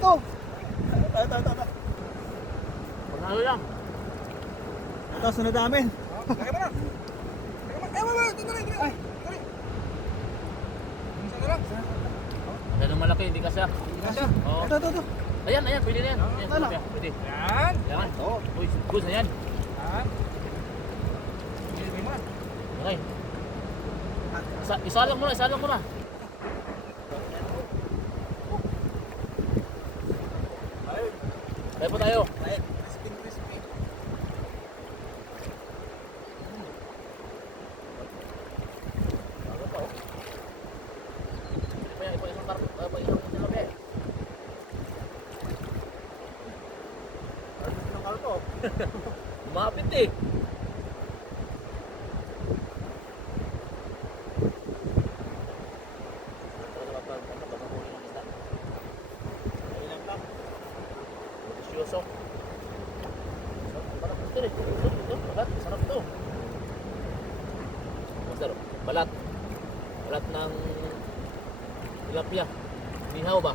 to. Ito. Panalo lang. Ito, sunod namin. Lagay mo na. Ito na rin. Ay, ito rin. Minsan na lang. Ganun malaki, hindi ka siya. Hindi na siya. Oo. Ito. Ayan, pwede na yan. Ayan, Ano? pwede. Yan. Yan. Oo. Uy, good na yan. Yan. Ilagay mo na. Okay. Isalang mo na. Kaya po tayo. Crispy. Bago pa, oh. Ipa isang talabi. Ng kalto. Lumapit eh. Delicioso. Sarap ito eh. Sarap ito. Master, balat ng tilapia. Nihaw ba?